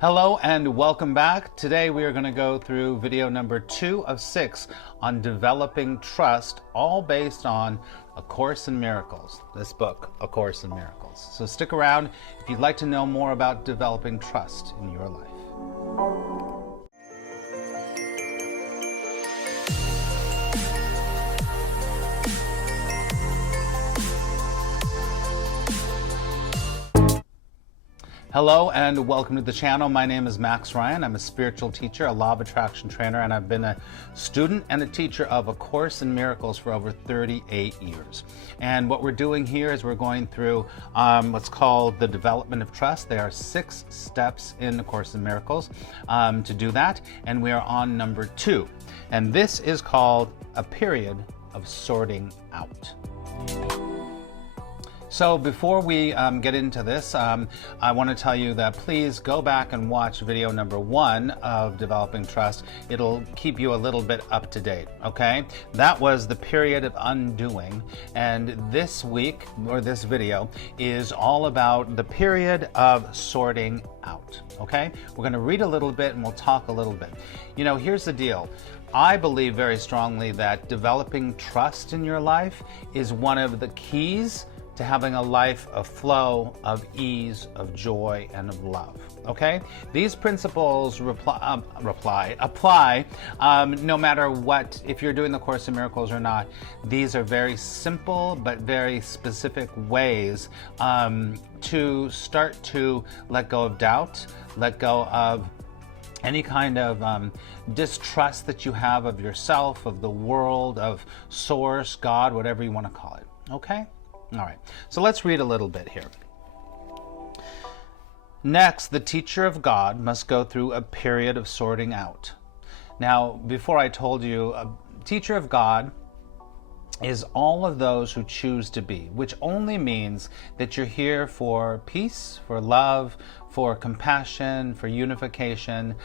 Hello and welcome back. Today we are going to go through video number 2 of 6 on developing trust, all based on A Course in Miracles, this book, A Course in Miracles. So stick around if you'd like to know more about developing trust in your life. Hello and welcome to the channel. My name is Max Ryan. I'm a spiritual teacher, a law of attraction trainer, and I've been a student and a teacher of A Course in Miracles for over 38 years. And what we're doing here is we're going through what's called the development of trust. There are 6 steps in A Course in Miracles to do that, and we are on number 2. And this is called a period of sorting out. So before we get into this, I want to tell you that please go back and watch video number 1 of Developing Trust. It'll keep you a little bit up to date, okay? That was the period of undoing, and this week, or this video, is all about the period of sorting out, okay? We're going to read a little bit and we'll talk a little bit. You know, here's the deal. I believe very strongly that developing trust in your life is one of the keys to having a life of flow, of ease, of joy, and of love. Okay? These principles apply no matter what, if you're doing the Course in Miracles or not. These are very simple but very specific ways to start to let go of doubt, let go of any kind of distrust that you have of yourself, of the world, of Source, God, whatever you want to call it. Okay? All right, so let's read a little bit here. Next, the teacher of God must go through a period of sorting out. Now, before I told you, a teacher of God is all of those who choose to be, which only means that you're here for peace, for love, for compassion, for unification,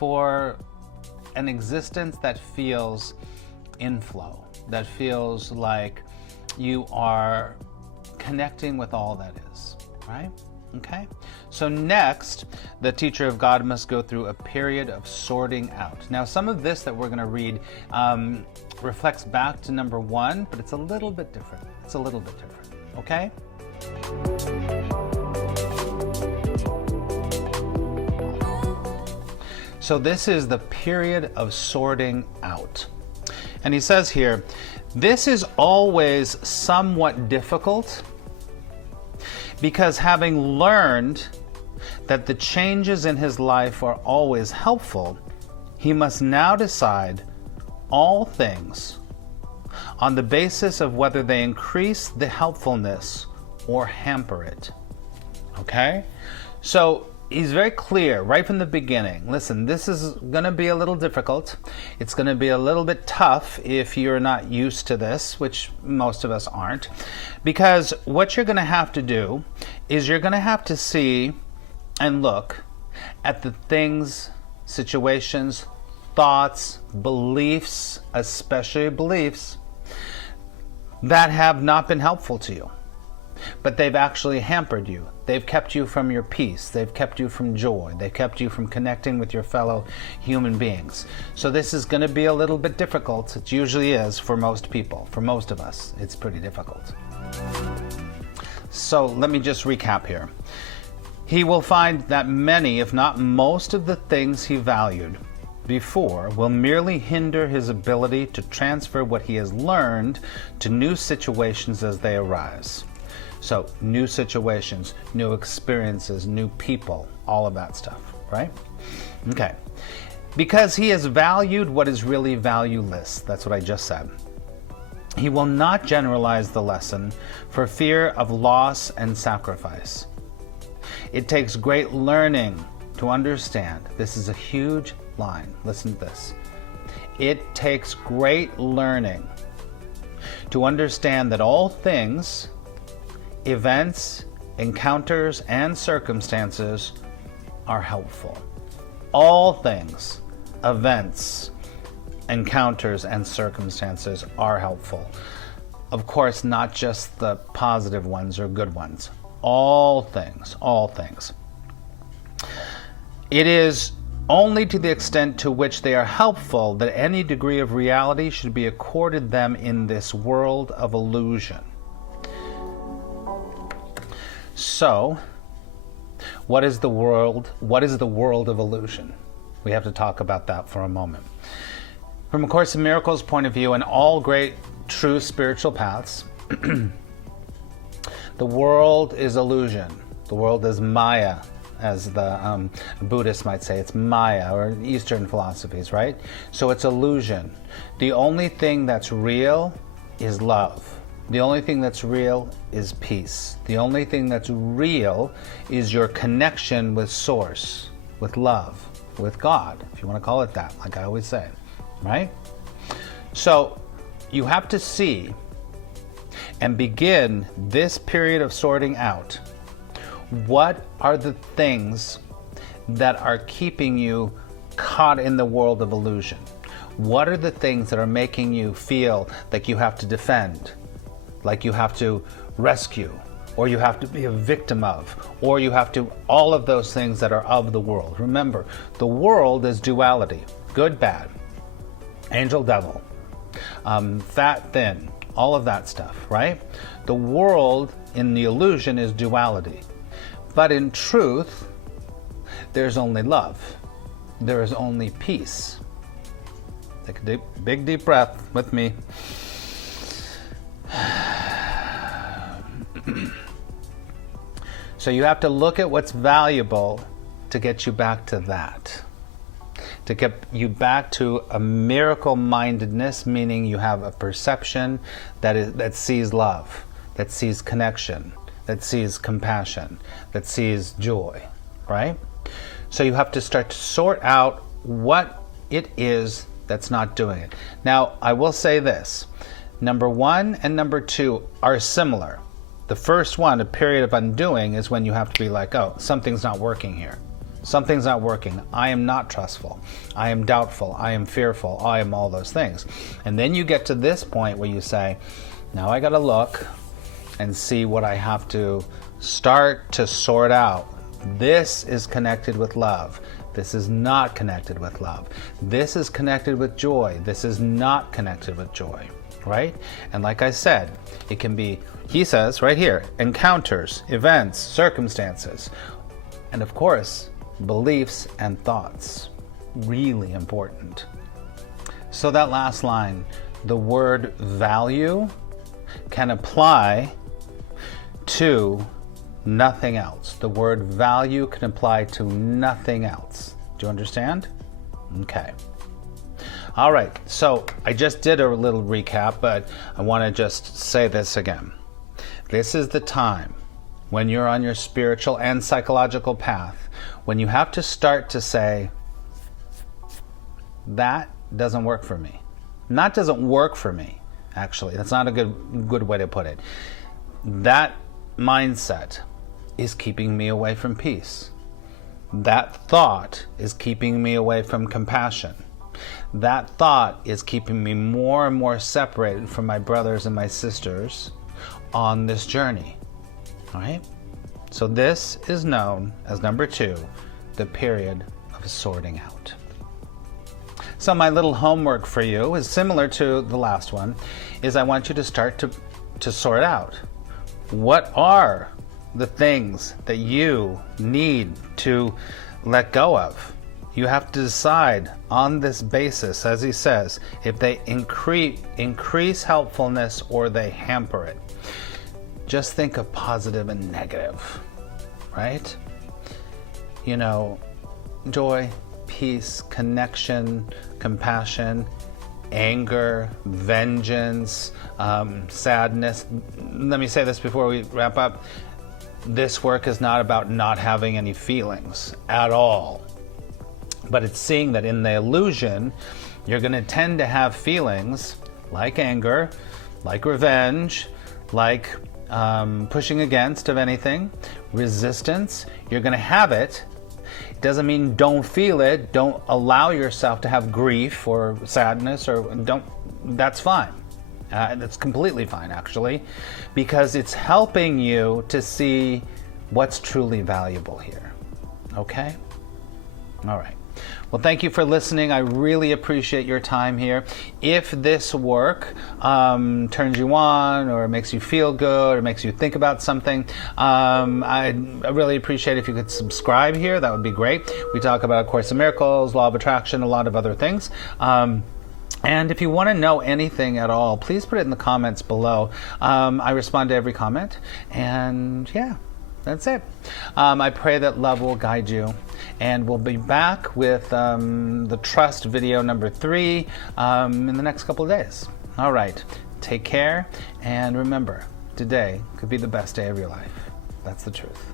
for an existence that feels in flow, that feels like you are connecting with all that is, right? Okay? So next, the teacher of God must go through a period of sorting out. Now, some of this that we're going to read reflects back to number 1, but it's a little bit different. It's a little bit different, okay? So this is the period of sorting out. And he says here, this is always somewhat difficult because having learned that the changes in his life are always helpful, he must now decide all things on the basis of whether they increase the helpfulness or hamper it. Okay? So he's very clear right from the beginning. Listen, this is going to be a little difficult. It's going to be a little bit tough if you're not used to this, which most of us aren't. Because what you're going to have to do is you're going to have to see and look at the things, situations, thoughts, beliefs, especially beliefs, that have not been helpful to you. But they've actually hampered you. They've kept you from your peace. They've kept you from joy. They've kept you from connecting with your fellow human beings. So this is going to be a little bit difficult. It usually is for most people. For most of us, it's pretty difficult. So let me just recap here. He will find that many, if not most, of the things he valued before will merely hinder his ability to transfer what he has learned to new situations as they arise. So new situations, new experiences, new people, all of that stuff, right? Okay. Because he has valued what is really valueless. That's what I just said. He will not generalize the lesson for fear of loss and sacrifice. It takes great learning to understand. This is a huge line. Listen to this. It takes great learning to understand that all things, events, encounters, and circumstances are helpful. All things, events, encounters, and circumstances are helpful. Of course, not just the positive ones or good ones. All things, all things. It is only to the extent to which they are helpful that any degree of reality should be accorded them in this world of illusion. So, what is the world? What is the world of illusion? We have to talk about that for a moment. From A Course in Miracles' point of view, and all great true spiritual paths, the world is illusion. The world is Maya, as the Buddhists might say. It's Maya, or Eastern philosophies, right? So it's illusion. The only thing that's real is love. The only thing that's real is peace. The only thing that's real is your connection with Source, with love, with God, if you want to call it that, like I always say, right? So you have to see and begin this period of sorting out. What are the things that are keeping you caught in the world of illusion? What are the things that are making you feel like you have to defend, like you have to rescue, or you have to be a victim of, or you have to, all of those things that are of the world? Remember, the world is duality, good, bad, angel, devil, fat, thin, all of that stuff, right? The world in the illusion is duality. But in truth, there's only love. There is only peace. Take a big, deep breath with me. So you have to look at what's valuable to get you back to that. To get you back to a miracle-mindedness, meaning you have a perception that sees love, that sees connection, that sees compassion, that sees joy, right? So you have to start to sort out what it is that's not doing it. Now, I will say this. Number 1 and number 2 are similar. The first one, a period of undoing, is when you have to be like, oh, something's not working here. Something's not working. I am not trustful. I am doubtful. I am fearful. I am all those things. And then you get to this point where you say, now I got to look and see what I have to start to sort out. This is connected with love. This is not connected with love. This is connected with joy. This is not connected with joy, right? And like I said, it can be, he says right here, encounters, events, circumstances, and of course, beliefs and thoughts. Really important. So that last line, the word value can apply to nothing else. The word value can apply to nothing else. Do you understand? Okay. All right, so I just did a little recap, but I want to just say this again. This is the time when you're on your spiritual and psychological path, when you have to start to say, that doesn't work for me. Not doesn't work for me, actually. That's not a good way to put it. That mindset is keeping me away from peace. That thought is keeping me away from compassion. That thought is keeping me more and more separated from my brothers and my sisters on this journey. All right? So this is known as number 2, the period of sorting out. So my little homework for you is similar to the last one, is I want you to start to sort out. What are the things that you need to let go of? You have to decide on this basis, as he says, if they increase helpfulness or they hamper it. Just think of positive and negative, right? You know, joy, peace, connection, compassion, anger, vengeance, sadness. Let me say this before we wrap up. This work is not about not having any feelings at all. But it's seeing that in the illusion, you're going to tend to have feelings like anger, like revenge, like pushing against of anything, resistance. You're going to have it. It doesn't mean don't feel it. Don't allow yourself to have grief or sadness, or don't. That's fine. That's completely fine, actually, because it's helping you to see what's truly valuable here. Okay? All right. Well, thank you for listening. I really appreciate your time here. If this work turns you on, or makes you feel good, or makes you think about something, I really appreciate if you could subscribe here. That would be great. We talk about A Course in Miracles, Law of Attraction, a lot of other things. And if you want to know anything at all, please put it in the comments below. I respond to every comment. And yeah. That's it. I pray that love will guide you. And we'll be back with the trust video number 3 in the next couple of days. All right. Take care. And remember, today could be the best day of your life. That's the truth.